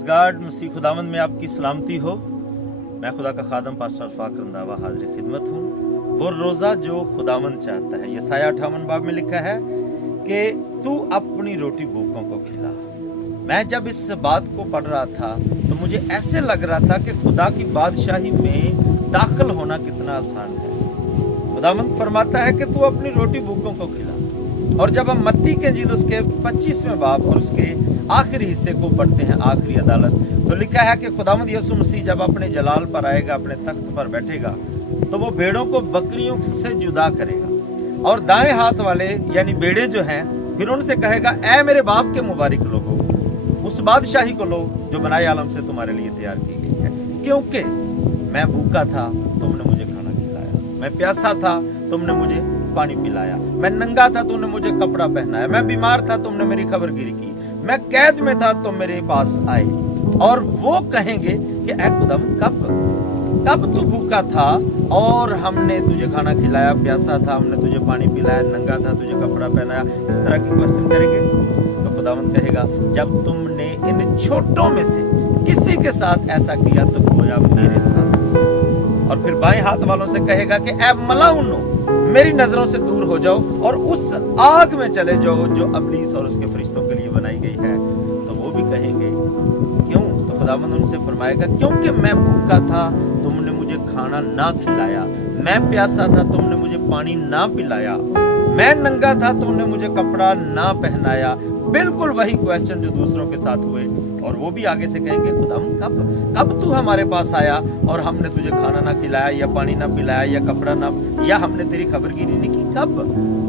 इस गॉड मसीह खुदावंद में आपकी सलामती हो। मैं खुदा का खादम पास्टर अशफाक रंधावा हाजिर खिदमत हूँ। वो रोज़ा जो खुदावंद चाहता है, यसाया 58 बाब में लिखा है कि तू अपनी रोटी भूखों को खिला। मैं जब इस बात को पढ़ रहा था तो मुझे ऐसे लग रहा था कि खुदा की बादशाही में दाखिल होना कितना आसान है। खुदावंद फरमाता है कि तू अपनी रोटी भूखों को खिला। और जब हम मत्ती के इंजील उसके 25वें बाब और उसके आखिरी हिस्से को पढ़ते हैं, आखिरी अदालत, तो लिखा है कि खुदावंद यीशु मसीह जब अपने जलाल पर आएगा, अपने तख्त पर बैठेगा, तो वो भेड़ों को बकरियों से जुदा करेगा और दाएं हाथ वाले यानी भेड़े जो हैं फिर उनसे कहेगा, ऐ मेरे बाप के मुबारक लोगों, उस बादशाही को लो जो बनाए आलम से तुम्हारे लिए तैयार की गई है। क्योंकि मैं भूखा था, तुमने मुझे खाना खिलाया, मैं प्यासा था, तुमने मुझे पानी पिलाया, मैं नंगा था, तुमने मुझे कपड़ा पहनाया, मैं बीमार था, तुमने मेरी खबरगिरी की, मैं कैद में था, तुम मेरे पास आए। और वो कहेंगे कि ऐ खुदाम, कब तू भूखा था और हमने तुझे खाना खिलाया, प्यासा था, हमने तुझे पानी पिलाया, नंगा था, तुझे कपड़ा पहनाया। इस तरह के क्वेश्चन करेंगे तो खुदावंद कहेगा, जब तुमने इन छोटों में से किसी के साथ ऐसा किया तो गोया मेरे साथ। और फिर बाएं हाथ वालों से कहेगा कि ऐ मलाउनो, मेरी नजरों से दूर हो जाओ और उस आग में चले जाओ जो इब्लीस और उसके फरिश्तों के लिए बनाई गई है। तो वो भी कहेंगे क्यों? तो खुदावंद उनसे फरमाएगा, क्योंकि मैं भूखा था, तुमने मुझे खाना ना खिलाया, मैं प्यासा था, तुमने मुझे पानी ना पिलाया, मैं नंगा था, तुमने मुझे कपड़ा ना पहनाया। बिल्कुल वही क्वेश्चन जो दूसरों के साथ हुए। और वो भी आगे से कहेंगे, खुदावंद कब तू हमारे पास आया और हमने तुझे खाना ना खिलाया या पानी ना पिलाया या कपड़ा ना, या हमने तेरी खबरगिरी नहीं की, कब?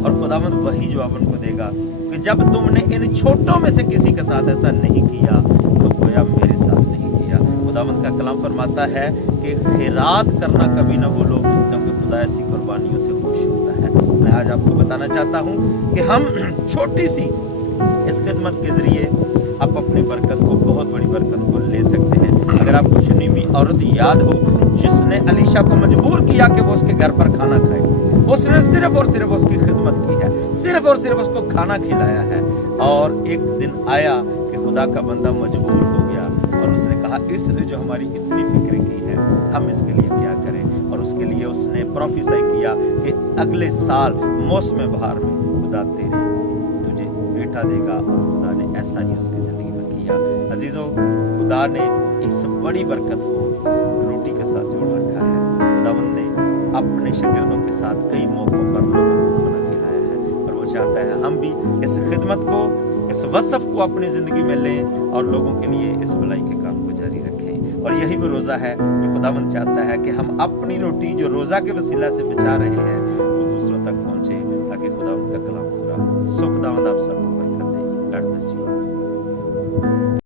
और खुदावंद वही जवाब उनको देगा कि जब तुमने इन छोटों में से किसी के साथ ऐसा नहीं किया तो गोया मेरे साथ नहीं किया। खुदावंद का कलाम फरमाता है कि खैरात करना कभी ना भूलो, क्योंकि खुदा ऐसी कुर्बानियों से खुश होता है। मैं आज आपको बताना चाहता हूँ कि हम छोटी सी इस खिदमत के जरिए आप अपनी बरकत को, बहुत बड़ी बरकत को ले सकते हैं। अगर आपको शुनीमी औरत याद हो जिसने अलीशा को मजबूर किया कि वो उसके घर पर खाना खाए, उसने सिर्फ और सिर्फ उसकी खिदमत की है, सिर्फ और सिर्फ उसको खाना खिलाया है। और एक दिन आया कि खुदा का बंदा मजबूर हो गया और उसने कहा, इसने जो हमारी इतनी फिक्र की है, हम इसके लिए क्या करें? और उसके लिए उसने प्रोफेसाई किया कि अगले साल मौसम बहार में खुदा तुझे बेटा देगा। और खुदा ने ऐसा ही उसकी जिंदगी में किया। अजीजों, खुदा ने इस बड़ी बरकत को रोटी के साथ जोड़ रखा है। खुदावंद ने अपने शागिर्दों के साथ कई मौकों पर लोगों को खाना खिलाया है और वो चाहता है हम भी इस खिदमत को, इस वसफ को अपनी जिंदगी में लें और लोगों के लिए इस भलाई के काम को जारी रखें। और यही वो रोज़ा है जो खुदावंद चाहता है कि हम अपनी रोटी जो रोज़ा के वसीला से बचा रहे हैं वो दूसरों तक पहुंचे, ताकि खुदावंद का कलाम पूरा हो। सो खुदावंद आप सबको बरकत दे। God bless you.